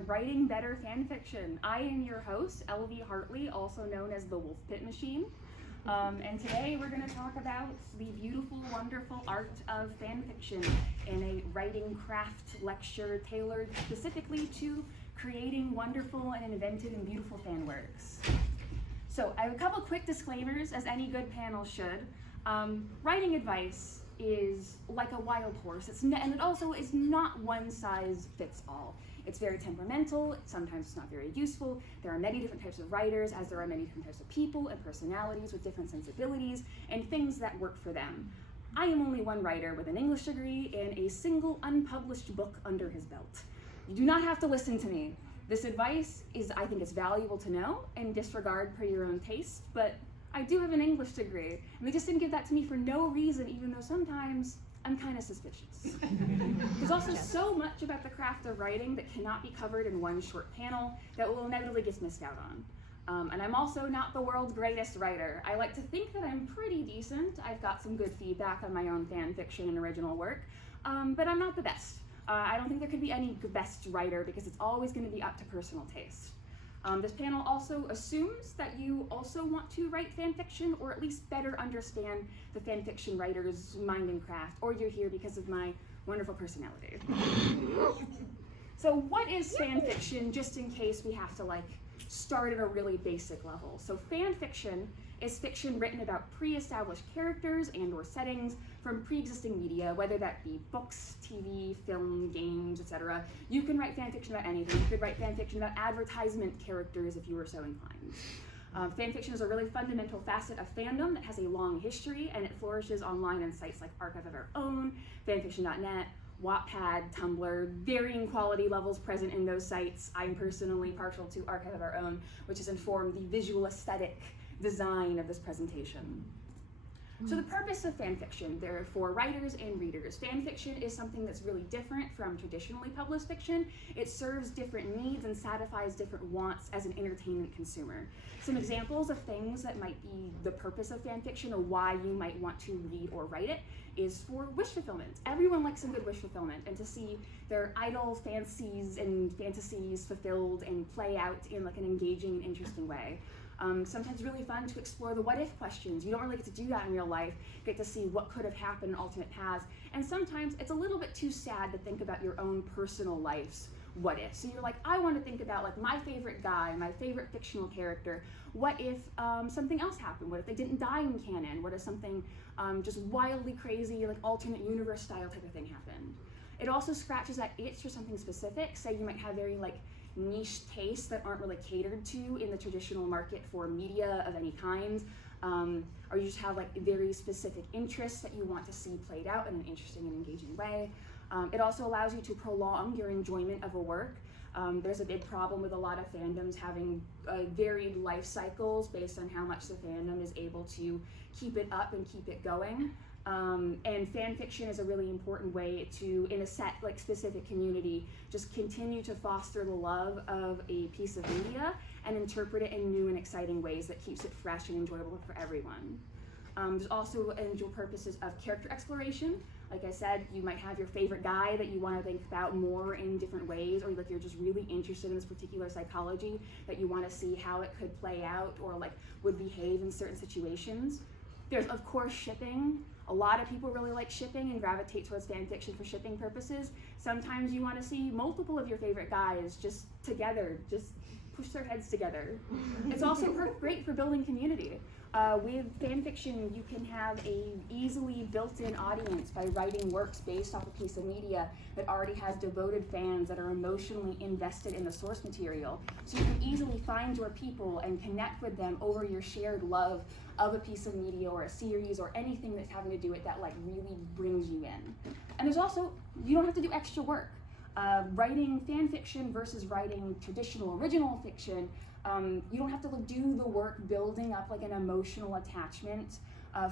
Writing Better Fanfiction. I am your host, LV Hartley, also known as the Wolf Pit Machine. And today we're going to talk about the beautiful, wonderful art of fanfiction in a writing craft lecture tailored specifically to creating wonderful and inventive and beautiful fan works. So I have a couple quick disclaimers, as any good panel should. Writing advice is like a wild horse, and it also is not one size fits all. It's very temperamental, sometimes it's not very useful. There are many different types of writers, as there are many different types of people and personalities with different sensibilities and things that work for them. I am only one writer with an English degree and a single unpublished book under his belt. You do not have to listen to me. This advice I think it's valuable to know and disregard per your own taste, but I do have an English degree, and they just didn't give that to me for no reason, even though sometimes I'm kind of suspicious. There's also so much about the craft of writing that cannot be covered in one short panel that will inevitably get missed out on. And I'm also not the world's greatest writer. I like to think that I'm pretty decent. I've got some good feedback on my own fan fiction and original work, but I'm not the best. I don't think there could be any best writer because it's always going to be up to personal taste. This panel also assumes that you also want to write fan fiction, or at least better understand the fan fiction writer's mind and craft, or you're here because of my wonderful personality. So what is fan fiction, just in case we have to start at a really basic level? So fan fiction is fiction written about pre-established characters and or settings from pre-existing media, whether that be books, TV, film, games, etc. You can write fan fiction about anything. You could write fan fiction about advertisement characters if you were so inclined. Fan fiction is a really fundamental facet of fandom that has a long history, and it flourishes online on sites like Archive of Our Own, fanfiction.net, Wattpad, Tumblr, varying quality levels present in those sites. I'm personally partial to Archive of Our Own, which has informed the visual aesthetic design of this presentation. So the purpose of fan fiction, there for writers and readers. Fan fiction is something that's really different from traditionally published fiction. It serves different needs and satisfies different wants as an entertainment consumer. Some examples of things that might be the purpose of fan fiction or why you might want to read or write it is for wish fulfillment. Everyone likes some good wish fulfillment, and to see their idle fancies and fantasies fulfilled and play out in an engaging and interesting way. Sometimes really fun to explore the what if questions. You don't really get to do that in real life. You get to see what could have happened in alternate paths. And sometimes it's a little bit too sad to think about your own personal life's what if. So you're like, I want to think about my favorite guy, my favorite fictional character. What if something else happened? What if they didn't die in canon? What if something just wildly crazy, alternate universe style type of thing happened? It also scratches that itch for something specific. Say you might have very niche tastes that aren't really catered to in the traditional market for media of any kind, or you just have very specific interests that you want to see played out in an interesting and engaging way. It also allows you to prolong your enjoyment of a work. There's a big problem with a lot of fandoms having varied life cycles based on how much the fandom is able to keep it up and keep it going. And fan fiction is a really important way to, in a set specific community, just continue to foster the love of a piece of media and interpret it in new and exciting ways that keeps it fresh and enjoyable for everyone. There's also individual purposes of character exploration. Like I said, you might have your favorite guy that you want to think about more in different ways, or you're just really interested in this particular psychology that you want to see how it could play out or would behave in certain situations. There's, of course, shipping. A lot of people really like shipping and gravitate towards fan fiction for shipping purposes. Sometimes you want to see multiple of your favorite guys just together, just push their heads together. It's also great for building community. With fan fiction, you can have a easily built-in audience by writing works based off a piece of media that already has devoted fans that are emotionally invested in the source material. So you can easily find your people and connect with them over your shared love of a piece of media or a series or anything that's having to do with that really brings you in. And there's also, you don't have to do extra work. Writing fan fiction versus writing traditional original fiction, you don't have to do the work building up an emotional attachment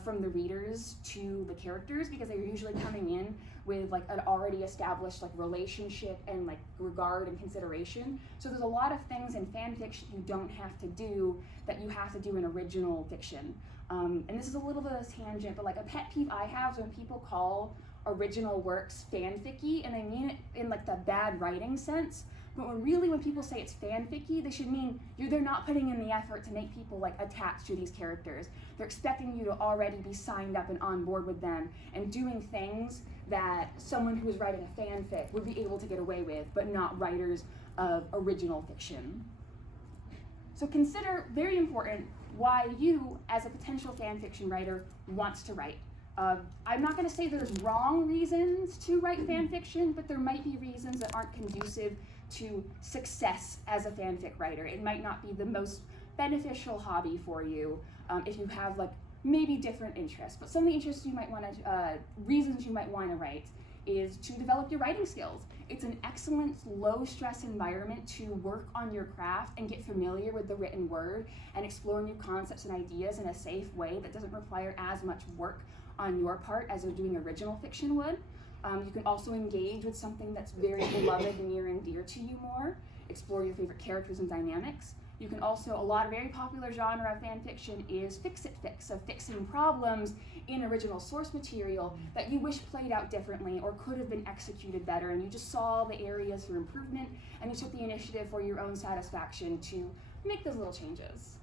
from the readers to the characters, because they're usually coming in with an already established relationship and regard and consideration. So there's a lot of things in fan fiction you don't have to do that you have to do in original fiction. And this is a little bit of a tangent, but a pet peeve I have is when people call original works fanficky, and I mean it in the bad writing sense. But when people say it's fanficky, they should mean they're not putting in the effort to make people like attached to these characters. They're expecting you to already be signed up and on board with them and doing things that someone who is writing a fanfic would be able to get away with, but not writers of original fiction. So consider, very important, why you, as a potential fanfiction writer, wants to write. I'm not going to say there's wrong reasons to write fanfiction, but there might be reasons that aren't conducive to success as a fanfic writer. It might not be the most beneficial hobby for you if you have like maybe different interests. But some of the interests you might want to, reasons you might want to write is to develop your writing skills. It's an excellent low-stress environment to work on your craft and get familiar with the written word and explore new concepts and ideas in a safe way that doesn't require as much work on your part as doing original fiction would. You can also engage with something that's very beloved, near and dear to you more, explore your favorite characters and dynamics. You can also, a very popular genre of fan fiction is fix-it-fix, of fixing problems in original source material that you wish played out differently or could have been executed better, and you just saw the areas for improvement and you took the initiative for your own satisfaction to make those little changes.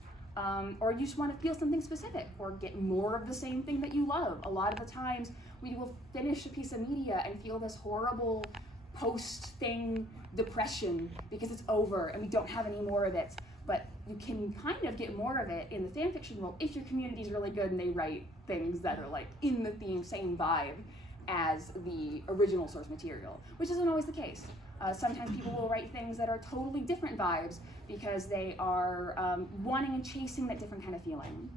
Or you just want to feel something specific or get more of the same thing that you love. A lot of the times we will finish a piece of media and feel this horrible post-thing depression because it's over and we don't have any more of it. But you can kind of get more of it in the fan fiction world if your community is really good and they write things that are like in the theme, same vibe as the original source material, which isn't always the case. Sometimes people will write things that are totally different vibes because they are wanting and chasing that different kind of feeling.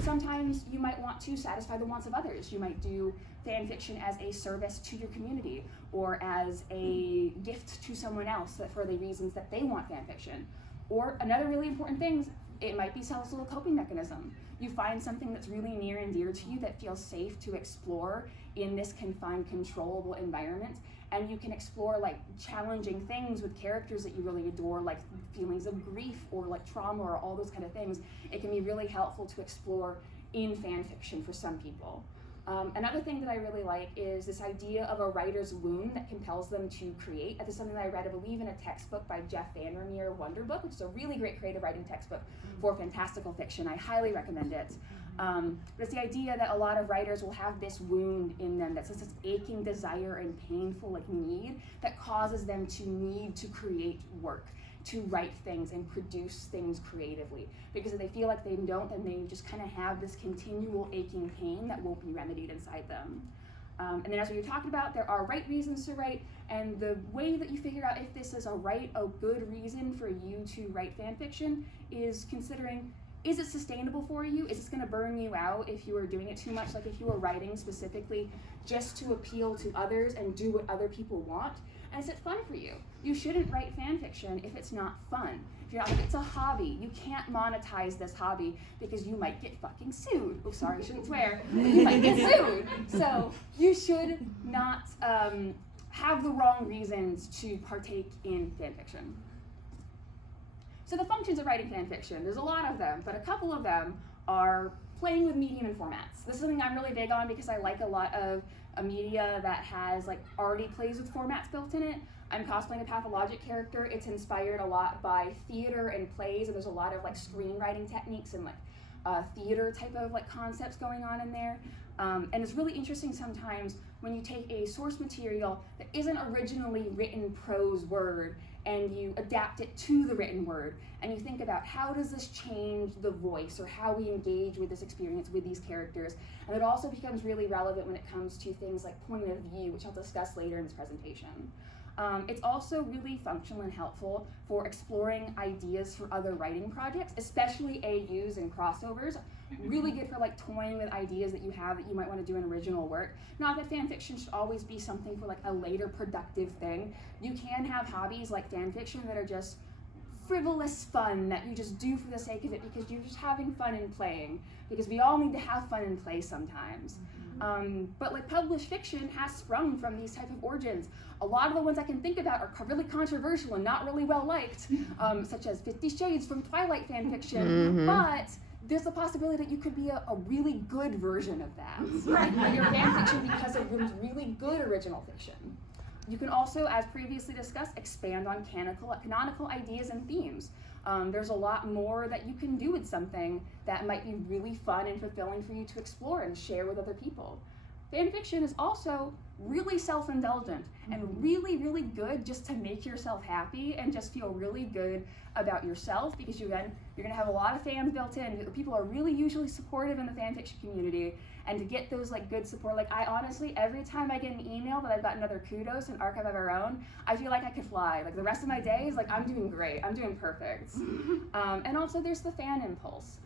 Sometimes you might want to satisfy the wants of others. You might do fan fiction as a service to your community or as a gift to someone else for the reasons that they want fan fiction. Or another really important thing, it might be a little coping mechanism. You find something that's really near and dear to you that feels safe to explore in this confined, controllable environment, and you can explore like challenging things with characters that you really adore, like feelings of grief or like trauma or all those kind of things. It can be really helpful to explore in fan fiction for some people. Another thing that I really like is this idea of a writer's wound that compels them to create. This is something that I read, I believe, in a textbook by Jeff Vandermeer, Wonder Book, which is a really great creative writing textbook for fantastical fiction. I highly recommend it. But it's the idea that a lot of writers will have this wound in them that's this aching desire and painful like need that causes them to need to create work, to write things and produce things creatively. Because if they feel like they don't, then they just kind of have this continual aching pain that won't be remedied inside them. And then as we were talking about, there are right reasons to write, and the way that you figure out if this is a good reason for you to write fan fiction is considering, is it sustainable for you? Is this gonna burn you out if you are doing it too much? Like if you are writing specifically just to appeal to others and do what other people want, and is it fun for you? You shouldn't write fan fiction if it's not fun. If you're not, like, it's a hobby. You can't monetize this hobby because you might get fucking sued. Oh, sorry, I shouldn't swear. You might get sued. So you should not have the wrong reasons to partake in fan fiction. So the functions of writing fan fiction, there's a lot of them, but a couple of them are playing with medium and formats. This is something I'm really big on because I like a lot of a media that has like already plays with formats built in it. I'm cosplaying a pathologic character. It's inspired a lot by theater and plays, and there's a lot of like screenwriting techniques and like theater type of like concepts going on in there. And it's really interesting sometimes when you take a source material that isn't originally written prose word and you adapt it to the written word, and you think about how does this change the voice or how we engage with this experience with these characters. And it also becomes really relevant when it comes to things like point of view, which I'll discuss later in this presentation. It's also really functional and helpful for exploring ideas for other writing projects, especially AUs and crossovers. Really good for like toying with ideas that you have that you might want to do in original work. Not that fan fiction should always be something for like a later productive thing. You can have hobbies like fan fiction that are just frivolous fun that you just do for the sake of it because you're just having fun and playing, because we all need to have fun and play sometimes. But like published fiction has sprung from these type of origins. A lot of the ones I can think about are really controversial and not really well liked, such as 50 Shades from Twilight fan fiction, but there's the possibility that you could be a really good version of that. Right? Your fan fiction because it was really good original fiction. You can also, as previously discussed, expand on canonical ideas and themes. There's a lot more that you can do with something that might be really fun and fulfilling for you to explore and share with other people. Fan fiction is also really self-indulgent and really, really good just to make yourself happy and just feel really good about yourself, because you're gonna have a lot of fans built in. People are really usually supportive in the fan fiction community, and to get those like good support, like I honestly, every time I get an email that I've got another kudos and archive of our own, I feel like I could fly. Like the rest of my day is like, I'm doing great, I'm doing perfect. And also there's the fan impulse.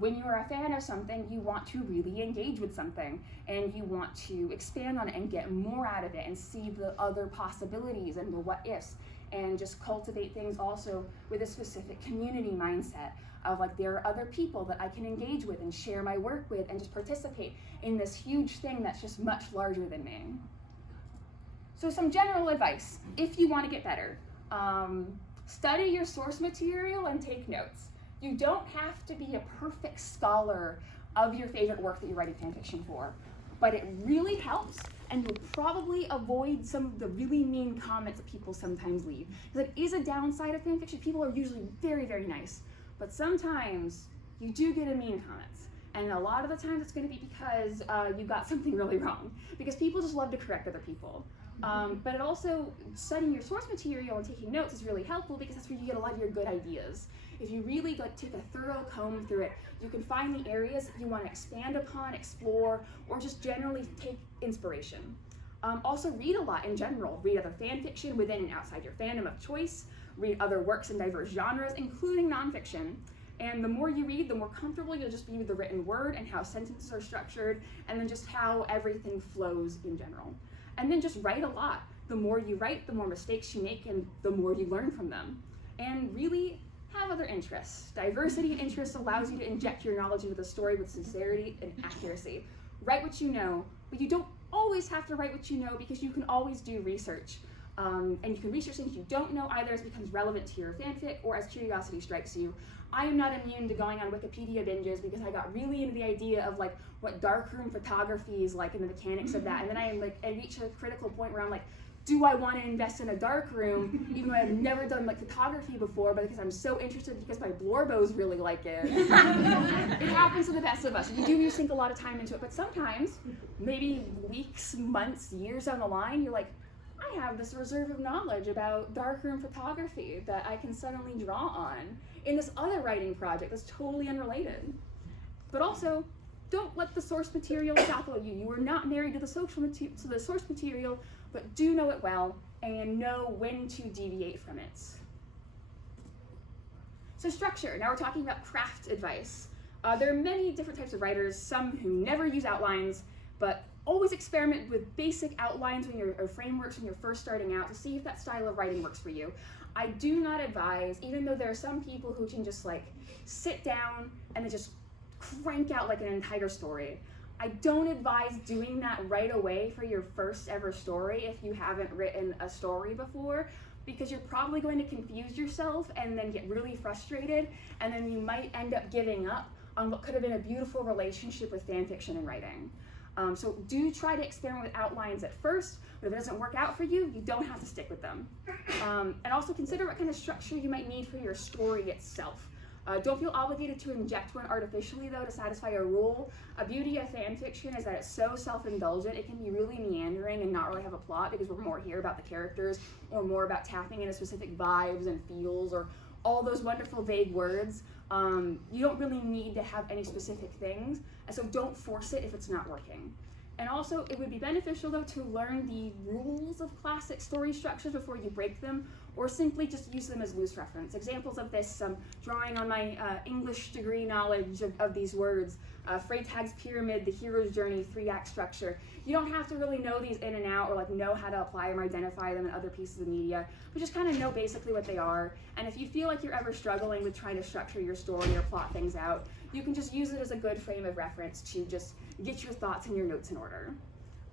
When you're a fan of something, you want to really engage with something, and you want to expand on it and get more out of it and see the other possibilities and the what ifs, and just cultivate things also with a specific community mindset of like, there are other people that I can engage with and share my work with and just participate in this huge thing that's just much larger than me. So some general advice, if you want to get better, study your source material and take notes. You don't have to be a perfect scholar of your favorite work that you're writing fan fiction for, but it really helps, and you'll probably avoid some of the really mean comments that people sometimes leave. Because it is a downside of fan fiction. People are usually very, very nice, but sometimes you do get a mean comments. And a lot of the times it's going to be because you got something really wrong, because people just love to correct other people. But it also, studying your source material and taking notes is really helpful, because that's where you get a lot of your good ideas. If you really take a thorough comb through it, you can find the areas that you want to expand upon, explore, or just generally take inspiration. Also read a lot in general. Read other fan fiction within and outside your fandom of choice. Read other works in diverse genres, including nonfiction. And the more you read, the more comfortable you'll just be with the written word and how sentences are structured, and then just how everything flows in general. And then just write a lot. The more you write, the more mistakes you make, and the more you learn from them. And really have other interests. Diversity in interests allows you to inject your knowledge into the story with sincerity and accuracy. Write what you know, but you don't always have to write what you know, because you can always do research. And you can research things you don't know, either as it becomes relevant to your fanfic or as curiosity strikes you. I am not immune to going on Wikipedia binges, because I got really into the idea of like what darkroom photography is like and the mechanics of that. And then I reached a critical point where I'm like, do I want to invest in a darkroom, even though I've never done like photography before, but because I'm so interested because my Blorbos really like it. It happens to the best of us. You do sink a lot of time into it, but sometimes, maybe weeks, months, years down the line, you're like, I have this reserve of knowledge about darkroom photography that I can suddenly draw on in this other writing project that's totally unrelated. But also, don't let the source material shackle you. You are not married to the source material, but do know it well and know when to deviate from it. So structure, now we're talking about craft advice. There are many different types of writers, some who never use outlines, but always experiment with basic outlines or frameworks when you're first starting out to see if that style of writing works for you. I do not advise, even though there are some people who can just like sit down and then just crank out like an entire story. I don't advise doing that right away for your first ever story if you haven't written a story before, because you're probably going to confuse yourself and then get really frustrated, and then you might end up giving up on what could have been a beautiful relationship with fan fiction and writing. So do try to experiment with outlines at first, but if it doesn't work out for you, you don't have to stick with them. And also consider what kind of structure you might need for your story itself. Don't feel obligated to inject one artificially, though, to satisfy a rule. A beauty of fan fiction is that it's so self-indulgent, it can be really meandering and not really have a plot, because we're more here about the characters or more about tapping into specific vibes and feels or all those wonderful vague words. You don't really need to have any specific things, and so don't force it if it's not working. And also, it would be beneficial, though, to learn the rules of classic story structures before you break them, or simply just use them as loose reference. Examples of this, drawing on my English degree knowledge of these words, Freytag's pyramid, the hero's journey, 3-act structure. You don't have to really know these in and out, or like know how to apply them or identify them in other pieces of media, but just kind of know basically what they are. And if you feel like you're ever struggling with trying to structure your story or plot things out, you can just use it as a good frame of reference to just get your thoughts and your notes in order.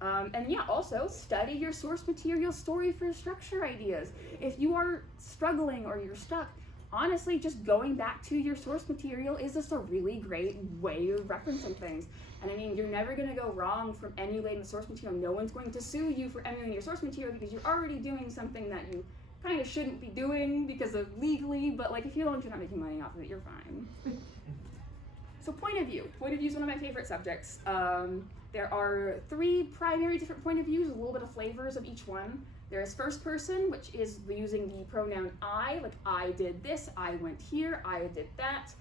And yeah, also study your source material story for structure ideas. If you are struggling or you're stuck, honestly, just going back to your source material is just a really great way of referencing things. And I mean, you're never going to go wrong from emulating the source material. No one's going to sue you for emulating your source material because you're already doing something that you kind of shouldn't be doing because of legally, but like if you don't, you're not making money off of it, you're fine. So point of view. Point of view is one of my favorite subjects. There are 3 primary different point of views, a little bit of flavors of each one. There is first person, which is using the pronoun I, like I did this, I went here, I did that.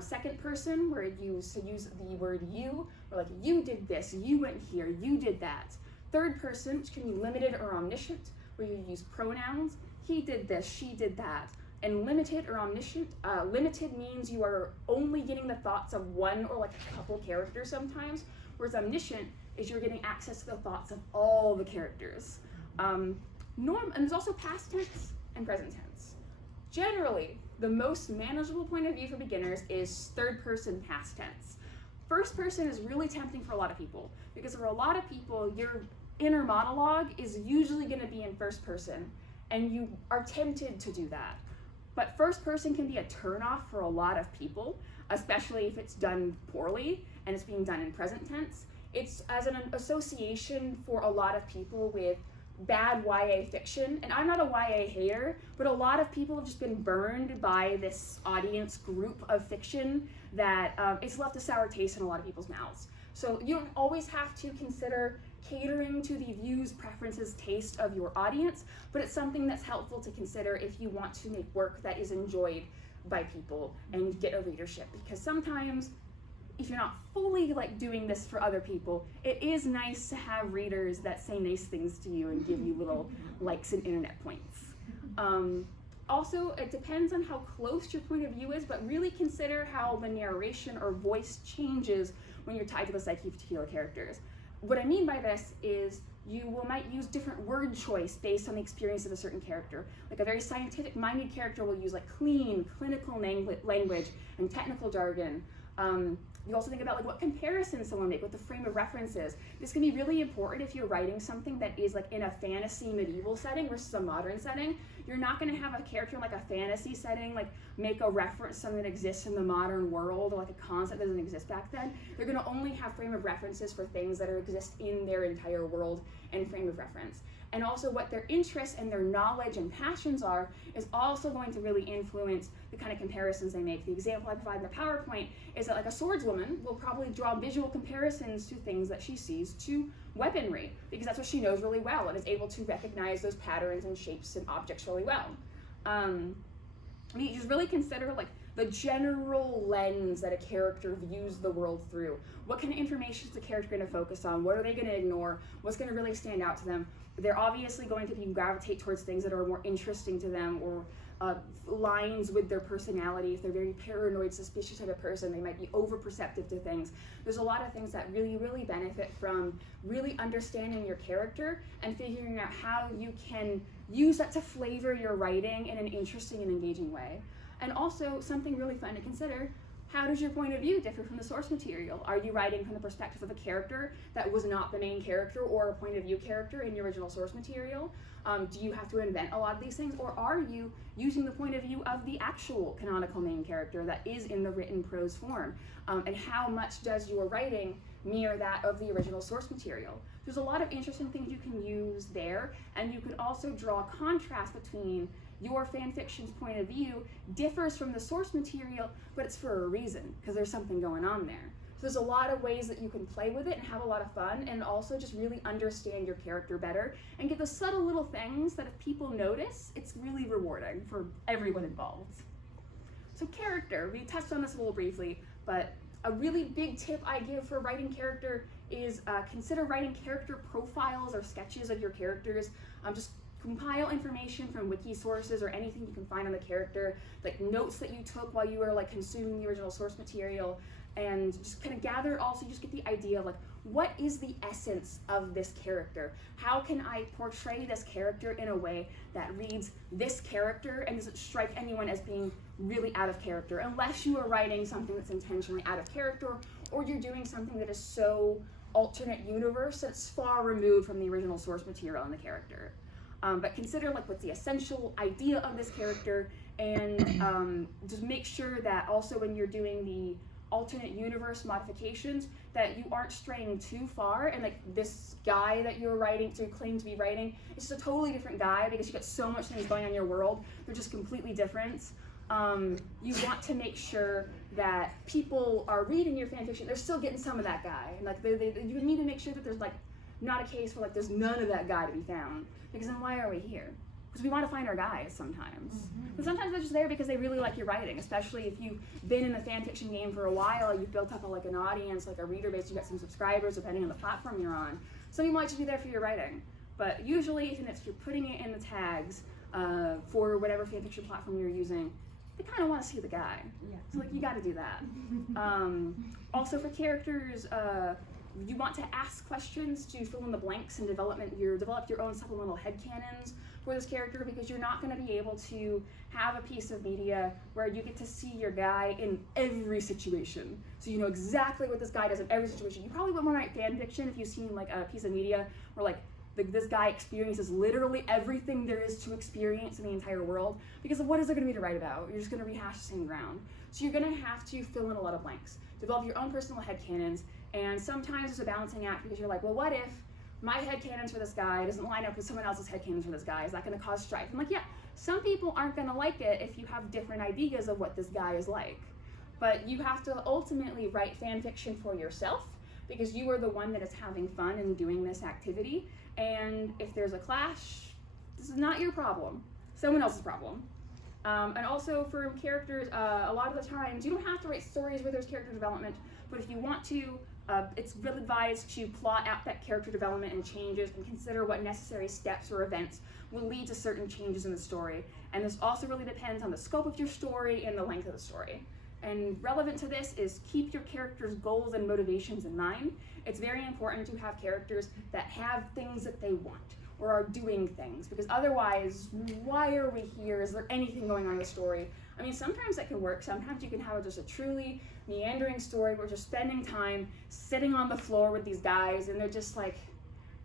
Second person, where you use the word you, or like you did this, you went here, you did that. Third person, which can be limited or omniscient, where you use pronouns, he did this, she did that. And limited or omniscient, limited means you are only getting the thoughts of one or like a couple characters sometimes, whereas omniscient is you're getting access to the thoughts of all the characters. And there's also past tense and present tense. Generally, the most manageable point of view for beginners is third person past tense. First person is really tempting for a lot of people because for a lot of people, your inner monologue is usually going to be in first person, and you are tempted to do that. But first person can be a turnoff for a lot of people, especially if it's done poorly and it's being done in present tense. It's as an association for a lot of people with bad YA fiction, and I'm not a YA hater, but a lot of people have just been burned by this audience group of fiction that it's left a sour taste in a lot of people's mouths. So you don't always have to consider catering to the views, preferences, taste of your audience, but it's something that's helpful to consider if you want to make work that is enjoyed by people and get a readership, because sometimes if you're not fully like doing this for other people, it is nice to have readers that say nice things to you and give you little likes and internet points. Also, it depends on how close your point of view is, but really consider how the narration or voice changes when you're tied to the psyche of particular characters. What I mean by this is you might use different word choice based on the experience of a certain character. Like a very scientific-minded character will use like clean, clinical language and technical jargon. You also think about like what comparisons someone make, what the frame of reference is. This can be really important if you're writing something that is like in a fantasy medieval setting versus a modern setting. You're not going to have a character in like a fantasy setting like make a reference to something that exists in the modern world or like a concept that doesn't exist back then. They're going to only have frame of references for things that exist in their entire world and frame of reference. And also what their interests and their knowledge and passions are is also going to really influence the kind of comparisons they make. The example I provide in the PowerPoint is that like a swordswoman will probably draw visual comparisons to things that she sees to weaponry, because that's what she knows really well and is able to recognize those patterns and shapes and objects really well. You just really consider like the general lens that a character views the world through. What kind of information is the character going to focus on? What are they going to ignore? What's going to really stand out to them? They're obviously going to gravitate towards things that are more interesting to them or lines with their personality. If they're very paranoid, suspicious type of person, they might be over-perceptive to things. There's a lot of things that really, really benefit from really understanding your character and figuring out how you can use that to flavor your writing in an interesting and engaging way. And also, something really fun to consider, how does your point of view differ from the source material? Are you writing from the perspective of a character that was not the main character or a point of view character in your original source material? Do you have to invent a lot of these things, or are you using the point of view of the actual canonical main character that is in the written prose form? And how much does your writing mirror that of the original source material? There's a lot of interesting things you can use there, and you can also draw a contrast between your fan fiction's point of view differs from the source material, but it's for a reason, because there's something going on there. So there's a lot of ways that you can play with it and have a lot of fun, and also just really understand your character better and get the subtle little things that if people notice, it's really rewarding for everyone involved. So character, we touched on this a little briefly, but a really big tip I give for writing character is consider writing character profiles or sketches of your characters. Just compile information from wiki sources or anything you can find on the character, like notes that you took while you were like consuming the original source material, and just kind of gather, also just get the idea of like, what is the essence of this character? How can I portray this character in a way that reads this character and doesn't strike anyone as being really out of character, unless you are writing something that's intentionally out of character, or you're doing something that is so alternate universe that's far removed from the original source material and the character. But consider like what's the essential idea of this character, and just make sure that also when you're doing the alternate universe modifications that you aren't straying too far, and like this guy that you're writing to claim to be writing is just a totally different guy because you got so much things going on in your world. They're just completely different. You want to make sure that people are reading your fan fiction, they're still getting some of that guy, and like you need to make sure that there's like not a case where like there's none of that guy to be found, because then why are we here? Because we want to find our guys sometimes. But sometimes they're just there because they really like your writing, especially if you've been in the fan fiction game for a while, you've built up like an audience, like a reader base, you got some subscribers depending on the platform you're on. Some people might just be there for your writing. But usually, even if you're putting it in the tags for whatever fan fiction platform you're using, they kind of want to see the guy. Yeah. So like you got to do that. Also for characters, you want to ask questions to fill in the blanks and develop your own supplemental headcanons for this character, because you're not going to be able to have a piece of media where you get to see your guy in every situation. So you know exactly what this guy does in every situation. You probably wouldn't want to write fan fiction if you've seen like a piece of media where like this guy experiences literally everything there is to experience in the entire world, because what is there going to be to write about? You're just going to rehash the same ground. So you're going to have to fill in a lot of blanks, develop your own personal headcanons, and sometimes it's a balancing act because you're like, well, what if my headcanons for this guy doesn't line up with someone else's headcanons for this guy? Is that going to cause strife? I'm like, yeah, some people aren't going to like it if you have different ideas of what this guy is like. But you have to ultimately write fan fiction for yourself, because you are the one that is having fun and doing this activity. And if there's a clash, this is not your problem, someone else's problem. And also for characters, a lot of the times you don't have to write stories where there's character development, but if you want to, it's really advised to plot out that character development and changes and consider what necessary steps or events will lead to certain changes in the story. And this also really depends on the scope of your story and the length of the story. And relevant to this is keep your characters' goals and motivations in mind. It's very important to have characters that have things that they want or are doing things, because otherwise, why are we here? Is there anything going on in the story? I mean, sometimes that can work. Sometimes you can have just a truly meandering story where we're just spending time sitting on the floor with these guys and they're just like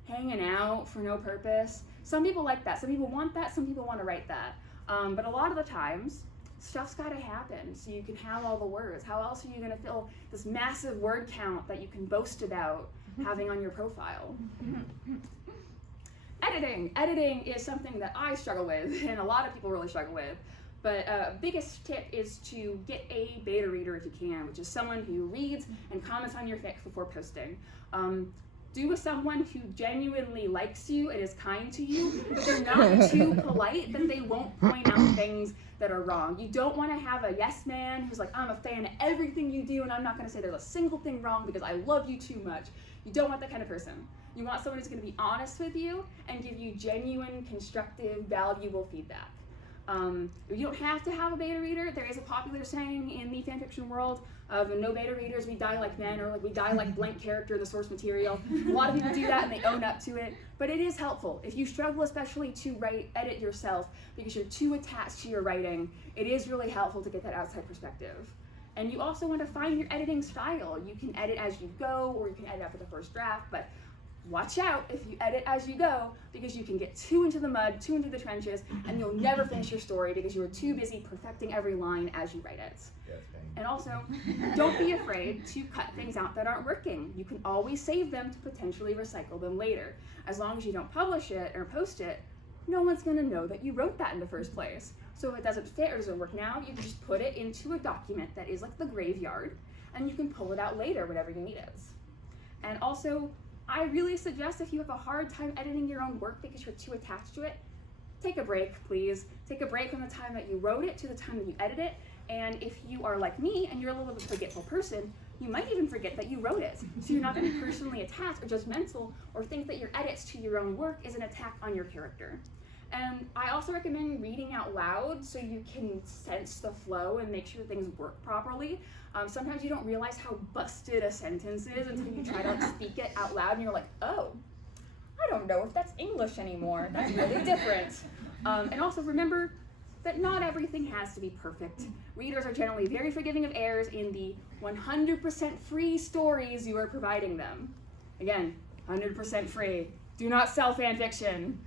hanging out for no purpose. Some people like that. Some people want that. Some people want to write that. But a lot of the times, stuff's got to happen so you can have all the words. How else are you going to fill this massive word count that you can boast about having on your profile? Editing. Editing is something that I struggle with, and a lot of people really struggle with. But biggest tip is to get a beta reader if you can, which is someone who reads and comments on your fic before posting. Do with someone who genuinely likes you and is kind to you, but they're not too polite that they won't point out things that are wrong. You don't want to have a yes man who's like, I'm a fan of everything you do and I'm not going to say there's a single thing wrong because I love you too much. You don't want that kind of person. You want someone who's going to be honest with you and give you genuine, constructive, valuable feedback. You don't have to have a beta reader. There is a popular saying in the fanfiction world of no beta readers, we die like men, or like we die like blank character in the source material. A lot of people do that and they own up to it, but it is helpful. If you struggle especially to edit yourself because you're too attached to your writing, it is really helpful to get that outside perspective. And you also want to find your editing style. You can edit as you go, or you can edit after the first draft, but watch out if you edit as you go, because you can get too into the mud, too into the trenches, and you'll never finish your story because you are too busy perfecting every line as you write it. Yes, and also, don't be afraid to cut things out that aren't working. You can always save them to potentially recycle them later. As long as you don't publish it or post it, no one's going to know that you wrote that in the first place. So if it doesn't fit or doesn't work now, you can just put it into a document that is like the graveyard, and you can pull it out later whenever you need it. And also, I really suggest if you have a hard time editing your own work because you're too attached to it, take a break, please. Take a break from the time that you wrote it to the time that you edit it. And if you are like me and you're a little bit of a forgetful person, you might even forget that you wrote it. So you're not going to be personally attached or judgmental or think that your edits to your own work is an attack on your character. And I also recommend reading out loud so you can sense the flow and make sure things work properly. Sometimes you don't realize how busted a sentence is until you try to speak it out loud and you're like, oh, I don't know if that's English anymore. That's really different. And also remember that not everything has to be perfect. Readers are generally very forgiving of errors in the 100% free stories you are providing them. Again, 100% free. Do not sell fan fiction.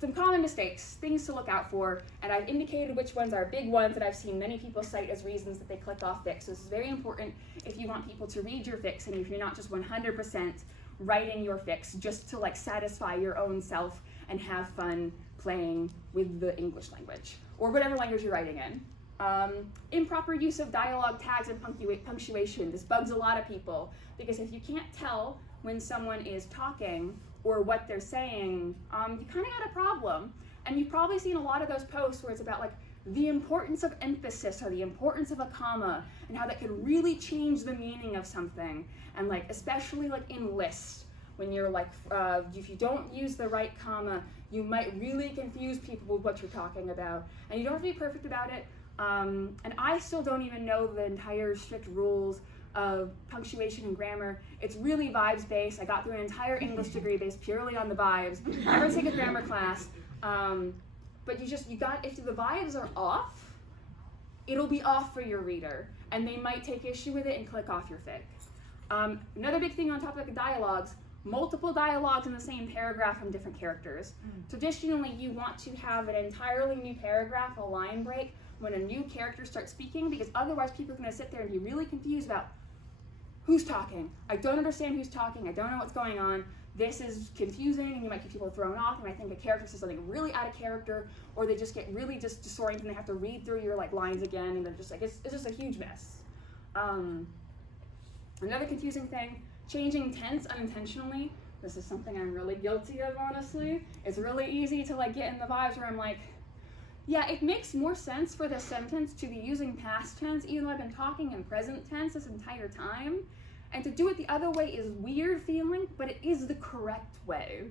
some common mistakes, things to look out for, and I've indicated which ones are big ones that I've seen many people cite as reasons that they click off fics. So this is very important if you want people to read your fics and if you're not just 100% writing your fics just to like satisfy your own self and have fun playing with the English language or whatever language you're writing in. Improper use of dialogue tags and punctuation. This bugs a lot of people because if you can't tell when someone is talking or what they're saying, you kind of got a problem. And you've probably seen a lot of those posts where it's about like the importance of emphasis or the importance of a comma and how that could really change the meaning of something. And like, especially like in lists, when you're like, if you don't use the right comma, you might really confuse people with what you're talking about. And you don't have to be perfect about it. And I still don't even know the entire strict rules of punctuation and grammar. It's really vibes based. I got through an entire English degree based purely on the vibes. Never take a grammar class. But if the vibes are off, it'll be off for your reader, and they might take issue with it and click off your fic. Another big thing on topic of dialogues, multiple dialogues in the same paragraph from different characters. Traditionally, you want to have an entirely new paragraph, a line break, when a new character starts speaking, because otherwise people are going to sit there and be really confused about who's talking. I don't understand who's talking. I don't know what's going on. This is confusing, and you might get people thrown off, and I think a character says something really out of character, or they just get really just disoriented and they have to read through your like lines again, and they're just like, it's just a huge mess. Another confusing thing, changing tense unintentionally. This is something I'm really guilty of, honestly. It's really easy to like get in the vibes where I'm like, yeah, it makes more sense for the sentence to be using past tense, even though I've been talking in present tense this entire time. And to do it the other way is weird feeling, but it is the correct way.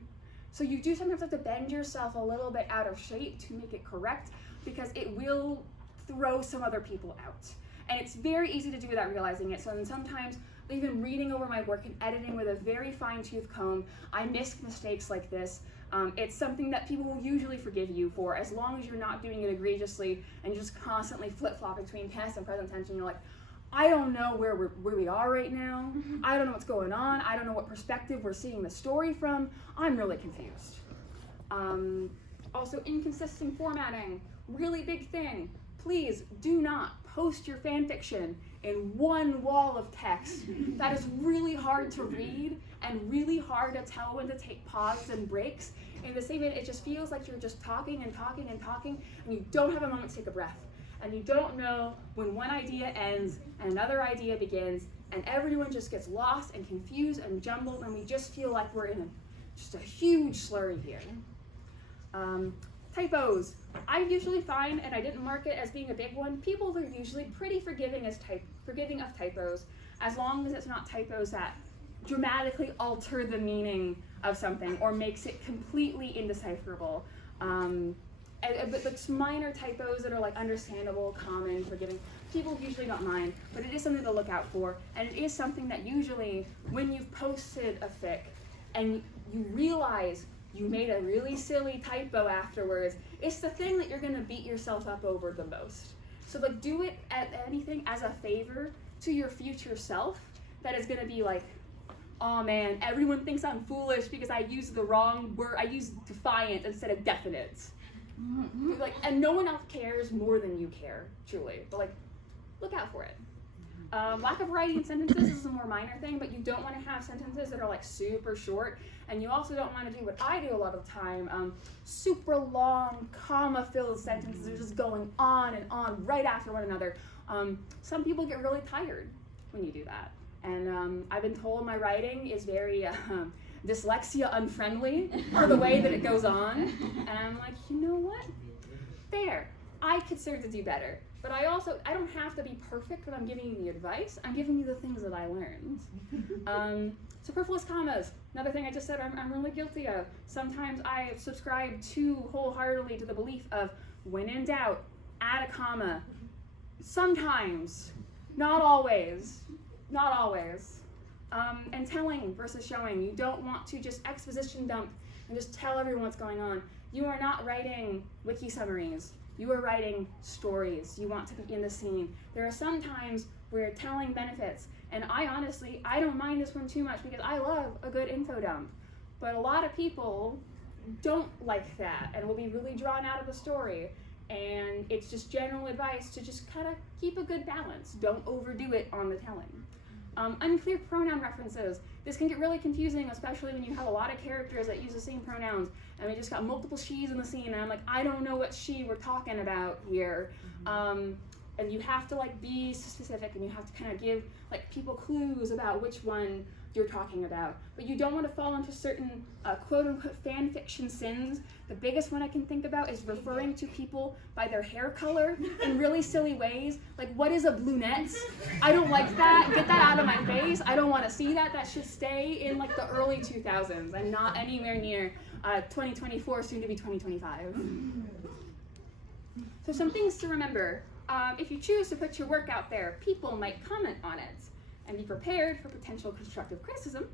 So you do sometimes have to bend yourself a little bit out of shape to make it correct, because it will throw some other people out. And it's very easy to do without realizing it. So then sometimes, even reading over my work and editing with a very fine-tooth comb, I miss mistakes like this. It's something that people will usually forgive you for, as long as you're not doing it egregiously and you're just constantly flip-flopping between past and present tense, and you're like, I don't know where we are right now. I don't know what's going on. I don't know what perspective we're seeing the story from. I'm really confused. Also, inconsistent formatting, really big thing. Please do not post your fan fiction in one wall of text. That is really hard to read and really hard to tell when to take pauses and breaks. In the same way, it just feels like you're just talking and talking and talking, and you don't have a moment to take a breath. And you don't know when one idea ends and another idea begins, and everyone just gets lost and confused and jumbled, and we just feel like we're in just a huge slurry here. Typos. I usually find, and I didn't mark it as being a big one, people are usually pretty forgiving of typos, as long as it's not typos that dramatically alter the meaning of something or makes it completely indecipherable. But like minor typos that are like understandable, common, forgiving, people usually don't mind, but it is something to look out for, and it is something that usually, when you've posted a fic and you realize you made a really silly typo afterwards, it's the thing that you're gonna beat yourself up over the most. So like, do it at anything as a favor to your future self that is gonna be like, oh man, everyone thinks I'm foolish because I used the wrong word, I used defiant instead of definite. Like, and no one else cares more than you care, truly. But like, look out for it. Lack of variety in sentences is a more minor thing, but you don't want to have sentences that are like super short, and you also don't want to do what I do a lot of the time, super long, comma-filled sentences that are just going on and on right after one another. Some people get really tired when you do that, and I've been told my writing is very dyslexia unfriendly for the way that it goes on, and I'm like, you know what? Fair. I could serve to do better, but I don't have to be perfect when I'm giving you the advice. I'm giving you the things that I learned. Superfluous commas, another thing I just said I'm really guilty of. Sometimes I subscribe too wholeheartedly to the belief of, when in doubt, add a comma. Sometimes, not always. And telling versus showing. You don't want to just exposition dump and just tell everyone what's going on. You are not writing wiki summaries. You are writing stories. You want to be in the scene. There are some times where telling benefits, and I honestly don't mind this one too much because I love a good info dump. But a lot of people don't like that and will be really drawn out of the story. And it's just general advice to just kind of keep a good balance. Don't overdo it on the telling. Unclear pronoun references. This can get really confusing, especially when you have a lot of characters that use the same pronouns, and we just got multiple she's in the scene, and I'm like, I don't know what she we're talking about here. And you have to like be specific, and you have to kind of give like people clues about which one you're talking about. But you don't want to fall into certain quote-unquote fan fiction sins. The biggest one I can think about is referring to people by their hair color in really silly ways. Like, what is a brunette? I don't like that. Get that out of my face. I don't want to see that. That should stay in like the early 2000s and not anywhere near 2024, soon to be 2025. So some things to remember. If you choose to put your work out there, people might comment on it. And be prepared for potential constructive criticism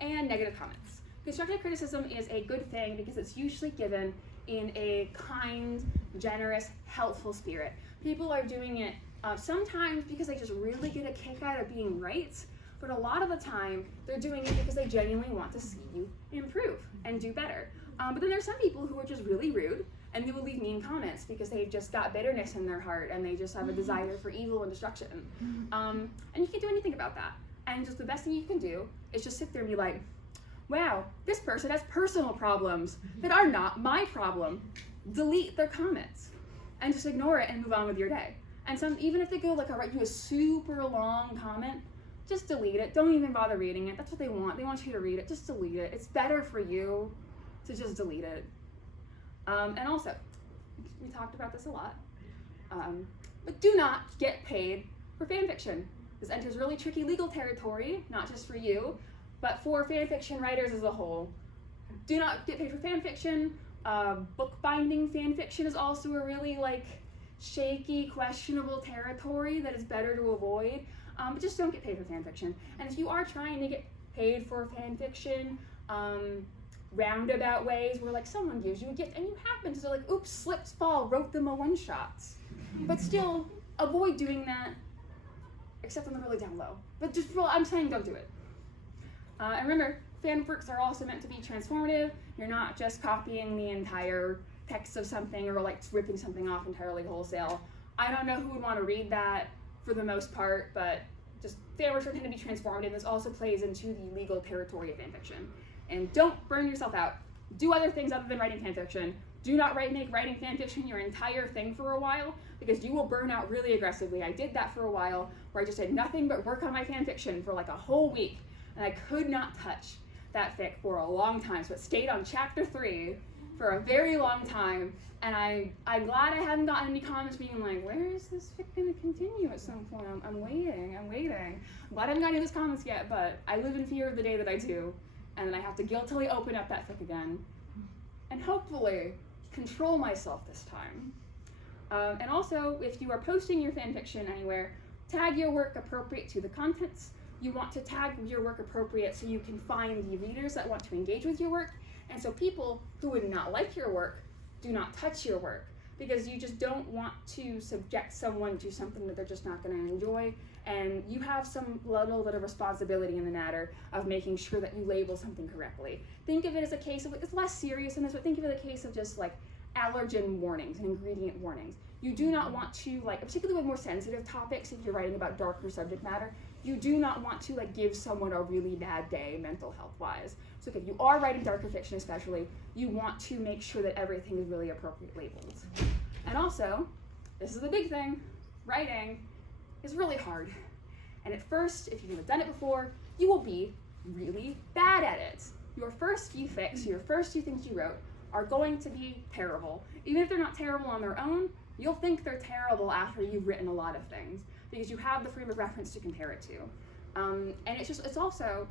and negative comments. Constructive criticism is a good thing because it's usually given in a kind, generous, helpful spirit. People are doing it sometimes because they just really get a kick out of being right, but a lot of the time they're doing it because they genuinely want to see you improve and do better. But then there's some people who are just really rude, and they will leave mean comments because they've just got bitterness in their heart and they just have a desire for evil and destruction. And you can't do anything about that. And just the best thing you can do is just sit there and be like, wow, this person has personal problems that are not my problem. Delete their comments and just ignore it and move on with your day. And even if they go like, I'll write you a super long comment, just delete it. Don't even bother reading it. That's what they want. They want you to read it. Just delete it. It's better for you to just delete it. And also, we talked about this a lot, but do not get paid for fan fiction. This enters really tricky legal territory, not just for you, but for fan fiction writers as a whole. Do not get paid for fan fiction. Bookbinding fan fiction is also a really shaky, questionable territory that is better to avoid. But just don't get paid for fan fiction. And if you are trying to get paid for fan fiction, roundabout ways where someone gives you a gift and you happen to oops, slipped, fall, wrote them a one-shot. But still, avoid doing that, except on the really down low. But I'm saying don't do it. And remember, fan works are also meant to be transformative. You're not just copying the entire text of something or ripping something off entirely wholesale. I don't know who would want to read that for the most part, but just fan works are tend to be transformative. This also plays into the legal territory of fan fiction. And don't burn yourself out. Do other things other than writing fan fiction. Do not make writing fan fiction your entire thing for a while, because you will burn out really aggressively. I did that for a while, where I just did nothing but work on my fan fiction for a whole week, and I could not touch that fic for a long time. So it stayed on chapter 3 for a very long time, and I'm glad I haven't gotten any comments being where is this fic going to continue at some point? I'm waiting. I'm glad I haven't gotten any of those comments yet, but I live in fear of the day that I do. And then I have to guiltily open up that fic again. And hopefully control myself this time. And also, if you are posting your fan fiction anywhere, tag your work appropriate to the contents. You want to tag your work appropriate so you can find the readers that want to engage with your work. And so people who would not like your work do not touch your work, because you just don't want to subject someone to something that they're just not going to enjoy. And you have some little bit of responsibility in the matter of making sure that you label something correctly. Think of it as a case of, it's less serious than this, but think of it as a case of just allergen warnings and ingredient warnings. You do not want to, particularly with more sensitive topics, if you're writing about darker subject matter, you do not want to give someone a really bad day mental health wise. So if you are writing darker fiction especially, you want to make sure that everything is really appropriately labeled. And also, this is the big thing, writing is really hard. And at first, if you've never done it before, you will be really bad at it. Your first few fics, your first few things you wrote are going to be terrible. Even if they're not terrible on their own, you'll think they're terrible after you've written a lot of things, because you have the frame of reference to compare it to. And it's also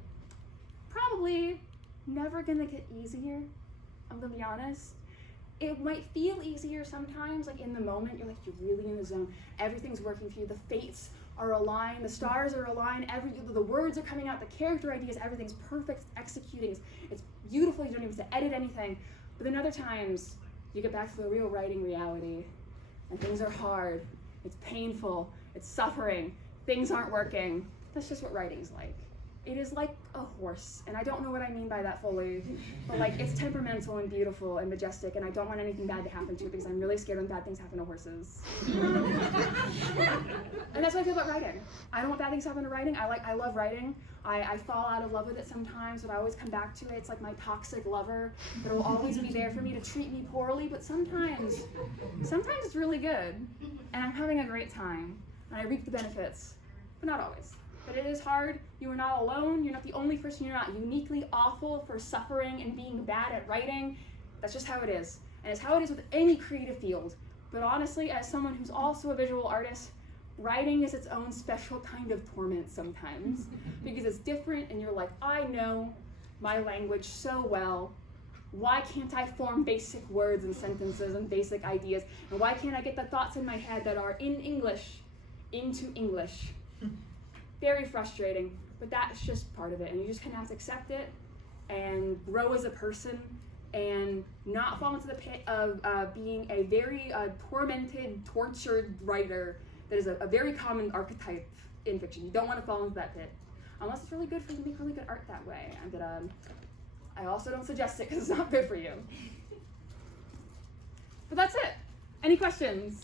probably never gonna get easier, I'm gonna be honest. It might feel easier sometimes, in the moment, you're really in the zone, everything's working for you, the fates are aligned, the stars are aligned, the words are coming out, the character ideas, everything's perfect, it's executing, it's beautiful, you don't even have to edit anything. But then other times, you get back to the real writing reality, and things are hard, it's painful, it's suffering, things aren't working. That's just what writing's like. It is like a horse, and I don't know what I mean by that fully, but like it's temperamental and beautiful and majestic, and I don't want anything bad to happen to it because I'm really scared when bad things happen to horses. And that's what I feel about writing. I don't want bad things to happen to writing. I love writing. I fall out of love with it sometimes, but I always come back to it. It's like my toxic lover that will always be there for me to treat me poorly, but sometimes it's really good, and I'm having a great time, and I reap the benefits, but not always. But it is hard. You are not alone. You're not the only person. You're not uniquely awful for suffering and being bad at writing. That's just how it is. And it's how it is with any creative field. But honestly, as someone who's also a visual artist, writing is its own special kind of torment sometimes. Because it's different and you're like, I know my language so well. Why can't I form basic words and sentences and basic ideas? And why can't I get the thoughts in my head that are in English into English? Very frustrating, but that's just part of it, and you just kind of have to accept it and grow as a person and not fall into the pit of being a very tormented, tortured writer that is a very common archetype in fiction. You don't want to fall into that pit unless it's really good for you to make really good art that way. But I also don't suggest it because it's not good for you. But that's it. Any questions?